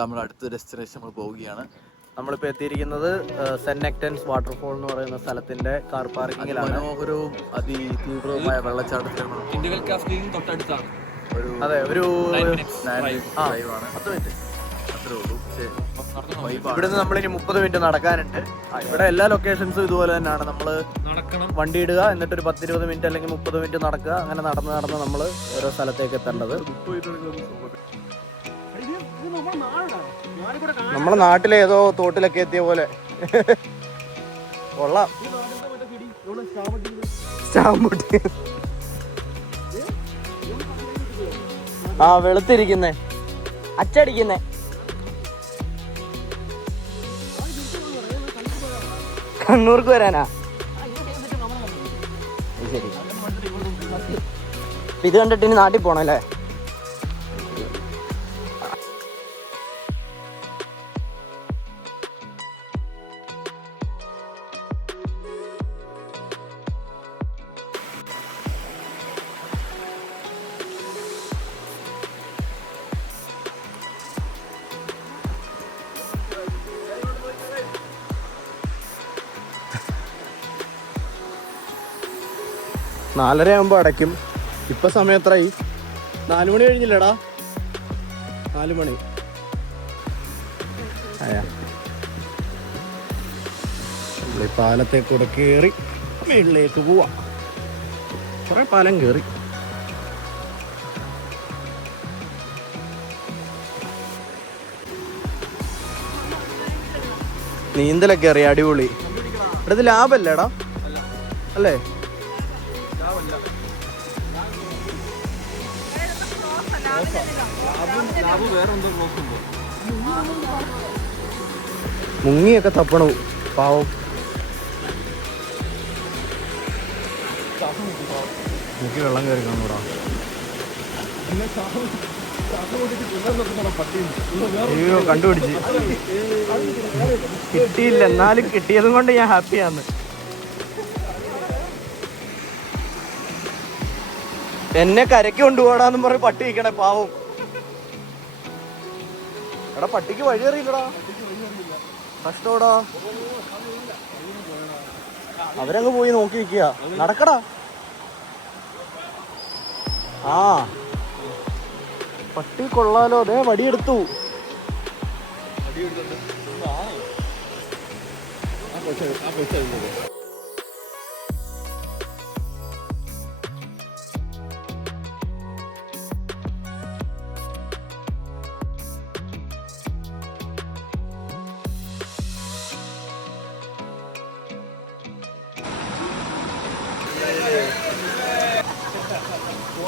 നമ്മുടെ അടുത്ത ഡെസ്റ്റിനേഷൻ നമ്മൾ പോവുകയാണ്. നമ്മളിപ്പോൾ എത്തിയിരിക്കുന്നത് സെന്റ് നെക്ടൻസ് വാട്ടർഫോൾ എന്ന് പറയുന്ന സ്ഥലത്തിന്റെ കാർ പാർക്കിങ്ങിലാണ്. മനോഹരവും അതിതീവ്രവുമായ വെള്ളച്ചാട്ടത്തിലാണ്. ഇന്ത്യൻ കാസ്റ്റിംഗ് തൊട്ടടുത്താണ്. അതെ, ഒരു 9 minutes ഡ്രൈവാണ്. 10 മിനിറ്റ് അത്രേ ഉള്ളൂ. ഇവിടുന്ന് നമ്മളിനി 30 മിനിറ്റ് നടക്കാനുണ്ട്. ഇവിടെ എല്ലാ ലൊക്കേഷൻസും ഇതുപോലെ തന്നെയാണ്. നമ്മൾ വണ്ടി ഇടുക, എന്നിട്ട് ഒരു 10-20 മിനിറ്റ് അല്ലെങ്കിൽ 30 മിനിറ്റ് നടക്കുക. അങ്ങനെ നടന്ന് നമ്മൾ ഓരോ സ്ഥലത്തേക്ക് എത്തേണ്ടത്. നമ്മളെ നാട്ടിലെ ഏതോ തോട്ടിലൊക്കെ എത്തിയ പോലെ കൊള്ളാം. സ്റ്റാമ്പ് ആ വെളുത്തിരിക്കുന്നേ, അച്ചടിക്കുന്നേ. കണ്ണൂർക്ക് വരാനാ? ശരി, ഇത് കണ്ടിട്ട് ഇനി നാട്ടിൽ പോണല്ലേ? നാലര ആകുമ്പോൾ അടയ്ക്കും. ഇപ്പം സമയം എത്രയായി? 4 മണി കഴിഞ്ഞില്ലടാ. 4 മണി ആയാ. നമ്മൾ ഈ പാലത്തേക്കൂടെ കയറി വീട്ടിലേക്ക് പോവാം. കുറേ പാലം കയറി. നീന്തലൊക്കെ അറിയാം, അടിപൊളി. ഇവിടെ ലാഭല്ലേടാ? അല്ലേ? മുങ്ങിയൊക്കെ തപ്പണു പാവം. എനിക്ക് വെള്ളം കയറി കാണൂടാ. അയ്യോ, കണ്ടുപിടിച്ച് കിട്ടിയില്ല. എന്നാലും കിട്ടിയതും കൊണ്ട് ഞാൻ ഹാപ്പിയാന്ന്. എന്നെ കരയ്ക്ക് കൊണ്ടുപോടാന്നും പറഞ്ഞ് പട്ടി നിൽക്കണേ പാവം. എടാ, പട്ടിക്ക് വഴി അറിയില്ലടാ, കഷ്ടോടാ. അവരങ്ങ് പോയി നോക്കി നിൽക്കുക. നടക്കടാ. ആ പട്ടി കൊള്ളാലോ. അതെ, വടിയെടുത്തു.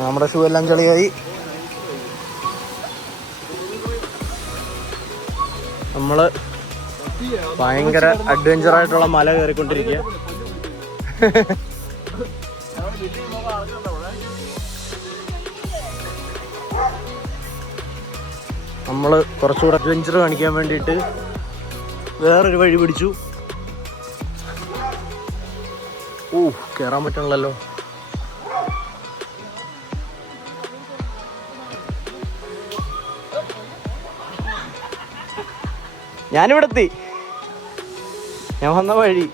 നമ്മുടെ ഷൂ എല്ലാം ചെളിയായി. നമ്മള് ഭയങ്കര അഡ്വഞ്ചർ ആയിട്ടുള്ള മല കയറിക്കൊണ്ടിരിക്കുക. നമ്മള് കുറച്ചുകൂടെ അഡ്വഞ്ചർ കാണിക്കാൻ വേണ്ടിയിട്ട് വേറൊരു വഴി പിടിച്ചു. കയറാൻ പറ്റണല്ലോ. ഞാനിവിടെ എത്തി. ഞാൻ വന്ന വഴി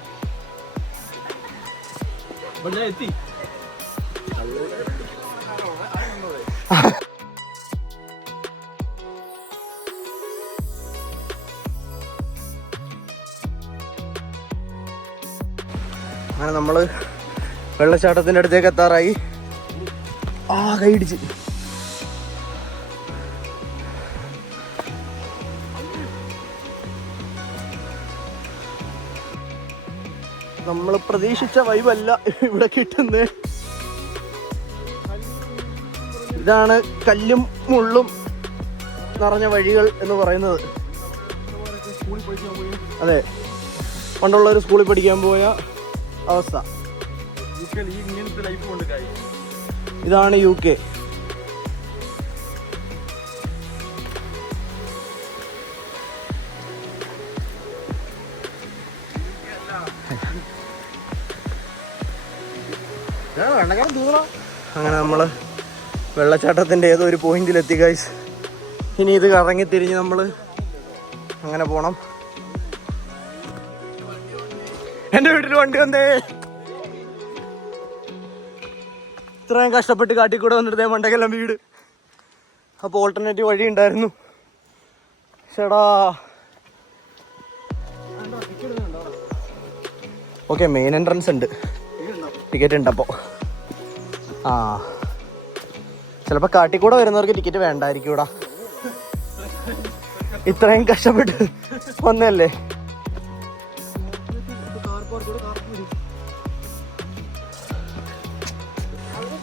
എത്തി. അങ്ങനെ നമ്മള് വെള്ളച്ചാട്ടത്തിന്റെ അടുത്തേക്ക് എത്താറായി. കൈയിടിച്ച്. നമ്മൾ പ്രതീക്ഷിച്ച വൈബല്ല ഇവിടെ കിട്ടുന്നത്. ഇതാണ് കല്ലും മുള്ളും നിറഞ്ഞ വഴികൾ എന്ന് പറയുന്നത്. അതെ, പണ്ടുള്ളവർ സ്കൂളിൽ പഠിക്കാൻ പോയ അവസ്ഥ. ഇതാണ് UK. അങ്ങനെ നമ്മള് വെള്ളച്ചാട്ടത്തിന്റെ ഏതോ ഒരു പോയിന്റിലെത്തി ഗൈസ്. ഇനി ഇത് കറങ്ങി തിരിഞ്ഞ് നമ്മള് അങ്ങനെ പോണം. എൻ്റെ വീട്ടിൽ വണ്ടി വന്നേ. ഇത്രയും കഷ്ടപ്പെട്ട് കാട്ടിക്കൂടെ വന്നിട്ട് മണ്ടക്കെല്ലാം വീട്. അപ്പോൾ ഓൾട്ടർനേറ്റീവ് വഴി ഉണ്ടായിരുന്നു. ചേടാ ഓക്കെ, മെയിൻ എൻട്രൻസ് ഉണ്ട്, ടിക്കറ്റ് ഉണ്ട്. അപ്പോൾ ചിലപ്പോൾ കാട്ടിക്കൂടെ വരുന്നവർക്ക് ടിക്കറ്റ് വേണ്ടായിരിക്കും. ഇവിടെ ഇത്രയും കഷ്ടപ്പെട്ട് വന്നല്ലേ.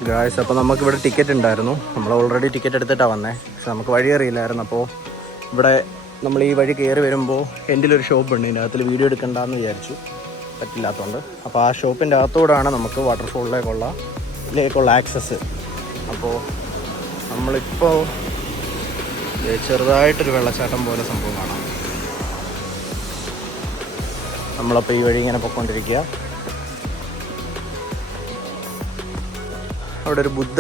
ഗായ്സ്, അപ്പോൾ നമുക്കിവിടെ ടിക്കറ്റ് ഉണ്ടായിരുന്നു. നമ്മൾ ഓൾറെഡി ടിക്കറ്റ് എടുത്തിട്ടാണ് വന്നത്. പക്ഷെ നമുക്ക് വഴി അറിയില്ലായിരുന്നു. അപ്പോൾ ഇവിടെ നമ്മൾ ഈ വഴി കയറി വരുമ്പോൾ എൻഡിലൊരു ഷോപ്പ് ഉണ്ട്. ഇതിൻ്റെ അകത്തിൽ വീഡിയോ എടുക്കണ്ടെന്ന് വിചാരിച്ചു, പറ്റില്ലാത്തതുകൊണ്ട്. അപ്പോൾ ആ ഷോപ്പിൻ്റെ അകത്തൂടെയാണ് നമുക്ക് വാട്ടർഫോളിലേക്കുള്ള ആക്സസ്. അപ്പോൾ നമ്മളിപ്പോൾ ചെറുതായിട്ടൊരു വെള്ളച്ചാട്ടം പോലെ സംഭവം കാണാം. നമ്മളപ്പോൾ ഈ വഴി ഇങ്ങനെ പൊയ്ക്കൊണ്ടിരിക്കുക. അവിടെ ഒരു ബുദ്ധ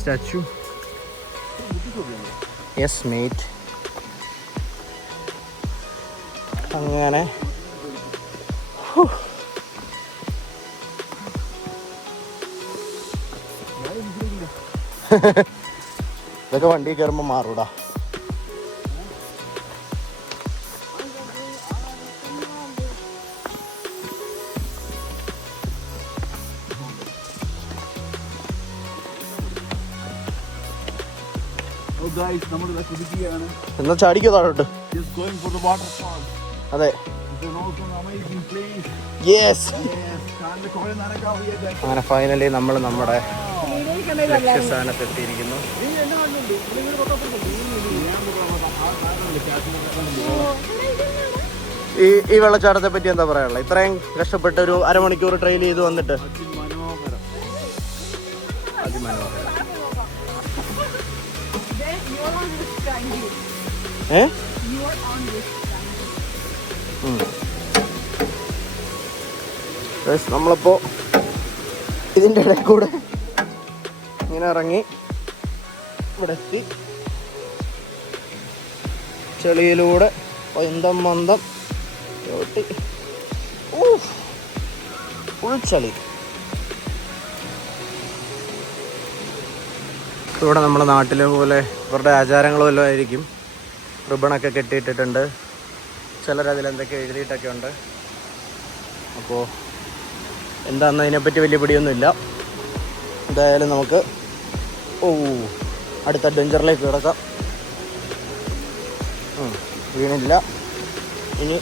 സ്റ്റാച്ചു. Yes mate. അങ്ങനെ ഇതൊക്കെ വണ്ടി കയറുമ്പോൾ മാറൂടാ. എന്നാ ചാടിക്കോ താഴോട്ട്. അതെ, യെസ്. അങ്ങനെ ഫൈനലി നമ്മൾ നമ്മുടെ ലക്ഷ്യസ്ഥാനത്ത് എത്തിയിരിക്കുന്നു. ഈ വെള്ളച്ചാട്ടത്തെ പറ്റി എന്താ പറയാനുള്ളത്? ഇത്രയും കഷ്ടപ്പെട്ട് ഒരു അരമണിക്കൂർ ട്രെയിൽ ചെയ്ത് വന്നിട്ട് അതിമനോഹരം. നമ്മളിപ്പോ ഇതിൻ്റെ ഇടയിൽ കൂടെ ഇങ്ങനെ ഇറങ്ങി ഇവിടെ എത്തി. ചെളിയിലൂടെ പന്തം മന്ദം ചോട്ടി ഫുൾ ചളി. ഇവിടെ നമ്മുടെ നാട്ടിലെ പോലെ ഇവരുടെ ആചാരങ്ങളും എല്ലാം ആയിരിക്കും. റിബണൊക്കെ കെട്ടിയിട്ടിട്ടുണ്ട്. ചിലരതിലെന്തൊക്കെ എഴുതിയിട്ടൊക്കെ ഉണ്ട്. അപ്പോൾ എന്താണെന്ന് അതിനെപ്പറ്റി വലിയ പിടിയൊന്നുമില്ല. എന്തായാലും നമുക്ക് അടുത്ത അഡ്വഞ്ചറിലേക്ക് കിടക്കാം. വീണില്ല ഇനി.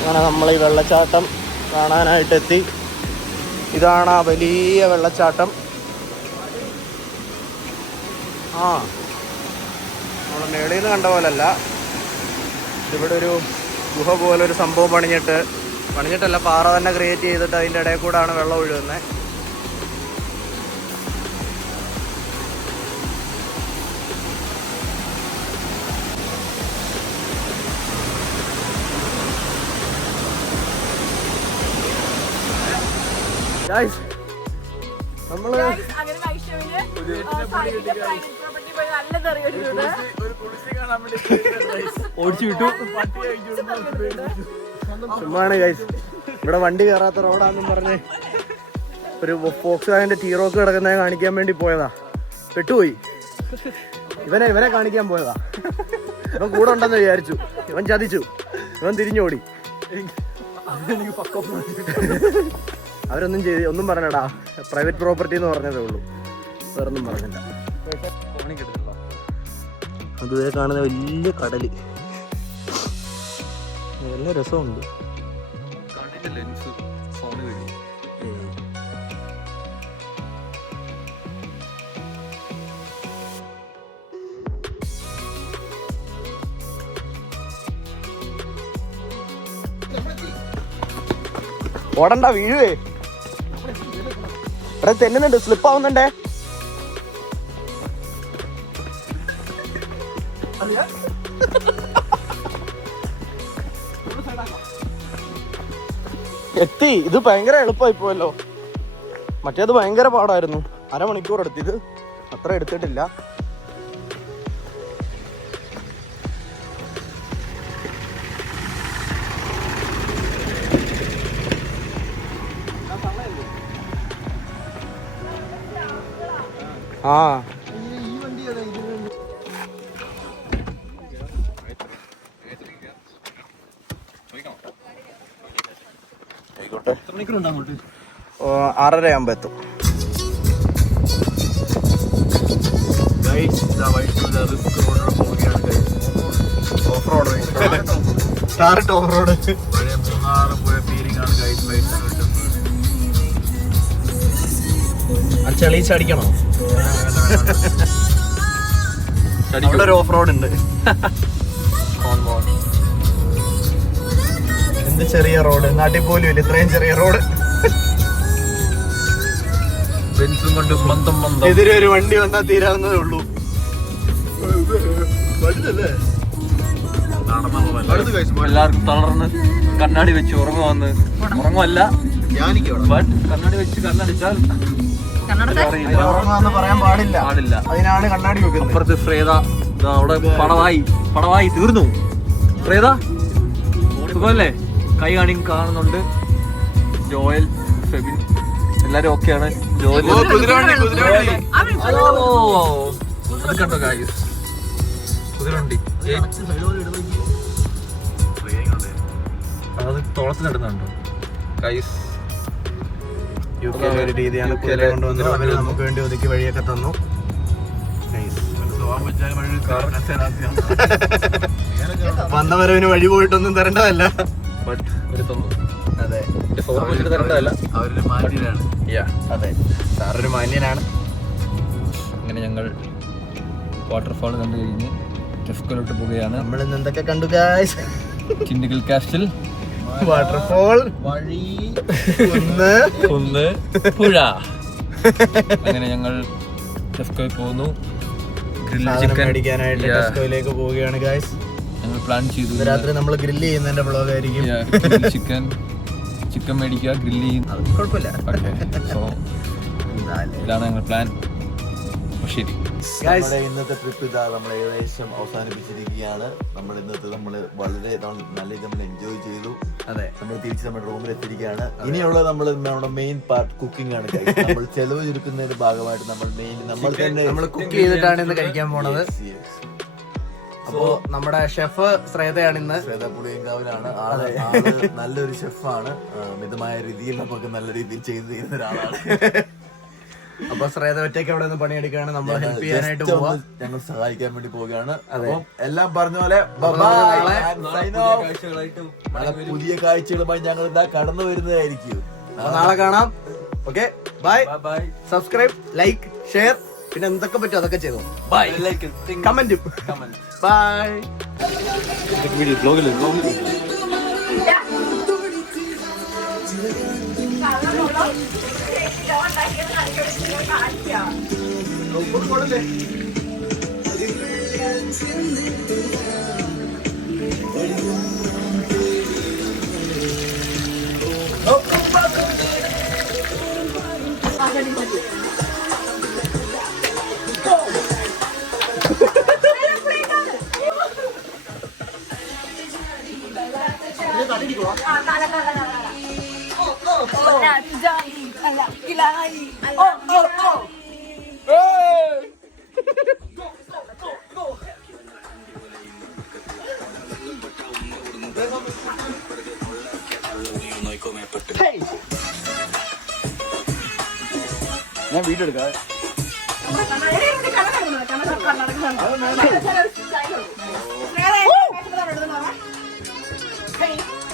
അങ്ങനെ നമ്മൾ ഈ വെള്ളച്ചാട്ടം കാണാനായിട്ടെത്തി. ഇതാണ് ആ വലിയ വെള്ളച്ചാട്ടം. നമ്മൾ മേളിൽ നിന്ന് കണ്ട പോലല്ല. ഇവിടെ ഒരു ഗുഹ പോലൊരു സംഭവം പണിഞ്ഞിട്ടല്ല, പാറ തന്നെ ക്രിയേറ്റ് ചെയ്തിട്ട് അതിൻ്റെ ഇടയിൽ കൂടെയാണ് വെള്ളം ഒഴുകുന്നത്. നമ്മള് ഓടിച്ചു വിട്ടു. ചുമ്മാണ് ഗൈസ്. ഇവിടെ വണ്ടി കയറാത്ത റോഡാന്നും പറഞ്ഞ് ഒരു ഫോക്സ് വാഗന്റെ ടീറോക്ക് കിടക്കുന്നത് കാണിക്കാൻ വേണ്ടി പോയതാ. പെട്ടുപോയി. ഇവനെ കാണിക്കാൻ പോയതാ. ഇവൻ കൂടെ ഉണ്ടെന്ന് വിചാരിച്ചു. ഇവൻ ചതിച്ചു. ഇവൻ തിരിഞ്ഞോടി. അവരൊന്നും ഒന്നും പറഞ്ഞടാ. പ്രൈവറ്റ് പ്രോപ്പർട്ടി എന്ന് പറഞ്ഞതേ ഉള്ളൂ, വേറൊന്നും പറഞ്ഞില്ല. അതുവരെ കാണുന്ന വലിയ കടല്, നല്ല രസമുണ്ട്. ഓടണ്ട, വീഴുവേ. ഇവിടെ തെന്നുന്നുണ്ട്, സ്ലിപ്പ് ആവുന്നുണ്ടേ. എത്തി. ഇത് ഭയങ്കര എളുപ്പമായി പോയല്ലോ. മറ്റേത് ഭയങ്കര പാടായിരുന്നു, അരമണിക്കൂർ എടുത്തിത് അത്ര എടുത്തിട്ടില്ല. ആ ആയിക്കോട്ടെ, 6:30 എത്തും. ഓഫ് റോഡ് ടാറിട്ട് ഓഫ് റോഡ് ചളി ചടിക്കണോ? അവിടെ ഒരു ഓഫ് റോഡ് ഉണ്ട്. എന്ത് ചെറിയ റോഡ്, നാട്ടിൽ പോലും ഇല്ല ഇത്രയും ചെറിയ റോഡ്. എതിരെ ഒരു വണ്ടി വന്നാൽ തീരാവുന്നതേ ഉള്ളൂ. എല്ലാവർക്കും തളർന്ന് കണ്ണാടി വെച്ച് ഉറങ്ങുവന്ന് ഉറങ്ങുമല്ല, കണ്ണാടി വെച്ച് കണ്ണടിച്ചാൽ ഉറങ്ങാന്ന് പറയാൻ പാടില്ല, അതിനാണ് കണ്ണാടി വെക്കുന്നത്. അപ്പുറത്ത് ശ്രേത അവിടെ പടവായി തീർന്നു. ശ്രേത സുഖമല്ലേ? കൈ കാണുന്നുണ്ട്. ജോയൽ, ഫെബിൻ എല്ലാരും ഓക്കെയാണ്. ജോയൽ അത് കണ്ടോ ഗായ്സ്, കുതിരവണ്ടി അത് തുളസിലിടുന്നുണ്ടോ ഗായ്സ്? ഒരു രീതിയാണ് കൊണ്ടുവന്നത്. അവര് നമുക്ക് വേണ്ടി ഒതുക്കി വഴിയൊക്കെ തന്നു. വന്നവരവന് വഴി പോയിട്ടൊന്നും തരേണ്ടതല്ല. അതെ, അവരൊരു മാന്യനാണ്. അതെ, സാറൊരു മാന്യനാണ്. അങ്ങനെ ഞങ്ങൾ വാട്ടർഫാൾ കണ്ടു കഴിഞ്ഞ് ടെസ്കോലോട്ട് പോവുകയാണ്. നമ്മൾ ഇന്ന് എന്തൊക്കെ കണ്ടു ഗായ്സ്? ചിണ്ടിഗൽ കാസ്റ്റിൽ, വാട്ടർഫോൾ, വഴി, കുന്ന്, പുഴ. അങ്ങനെ ഞങ്ങൾ ടെസ്കോയിൽ പോകുന്നു. മേടിക്കാനായിട്ട് ടെസ്കോയിലേക്ക് പോവുകയാണ് ഗായ്സ്. ഞങ്ങൾ പ്ലാൻ ചെയ്തു രാത്രി നമ്മൾ ഗ്രില്ല് ചെയ്യുന്നതിന്റെ വ്ളോഗ് ആയിരിക്കും. ചിക്കൻ മേടിക്കുക, ഗ്രില്ല് ചെയ്യുക, കുഴപ്പമില്ല. സോ ഇതാണ് ഞങ്ങൾ പ്ലാൻ. ശരി നമ്മുടെ ഇന്നത്തെ ട്രിപ്പ് ഇതാ നമ്മൾ ഏകദേശം അവസാനിപ്പിച്ചിരിക്കുകയാണ്. നമ്മൾ വളരെ നല്ല നമ്മൾ എൻജോയ് ചെയ്തു. അതെ, നമ്മൾ തിരിച്ച് നമ്മുടെ റൂമിൽ എത്തിയിരിക്കുകയാണ്. ഇനിയുള്ള നമ്മുടെ മെയിൻ പാർട്ട് കുക്കിംഗ് ആണ്. നമ്മൾ ചെലവ് ചുരുക്കുന്നതിന്റെ ഭാഗമായിട്ട് നമ്മൾ കുക്ക് ചെയ്തിട്ടാണ് ഇന്ന് കഴിക്കാൻ പോണത്. അപ്പോ നമ്മുടെ ഷെഫ് ശ്രേതയാണ് ഇന്ന്. ശ്രേത പുളിയങ്കാവിലാണ്. നല്ലൊരു ഷെഫാണ്. മിതമായ രീതിയിൽ നമുക്ക് നല്ല രീതിയിൽ ചെയ്തു തരുന്ന ഒരാളാണ്. അപ്പൊ ശ്രേത ഒറ്റയ്ക്ക് അവിടെ നിന്ന് പണിയെടുക്കുകയാണ്. നമ്മൾ ഹെൽപ്പ് ചെയ്യാനായിട്ട് പോവാ, ഞങ്ങൾ സഹായിക്കാൻ വേണ്ടി പോവുകയാണ്. എല്ലാം പറഞ്ഞ പോലെ പുതിയ കാഴ്ചകളുമായി ഞങ്ങൾ ഇതാ കടന്നു വരുന്നതായിരിക്കും. നാളെ കാണാം. Okay, bye. Subscribe, like, share, പിന്നെ എന്തൊക്കെ പറ്റും അതൊക്കെ ചെയ്തു. ബൈ. കമന്റും. ബൈ. ഞാൻ വീഡിയോ എടുക്കാം. Hey!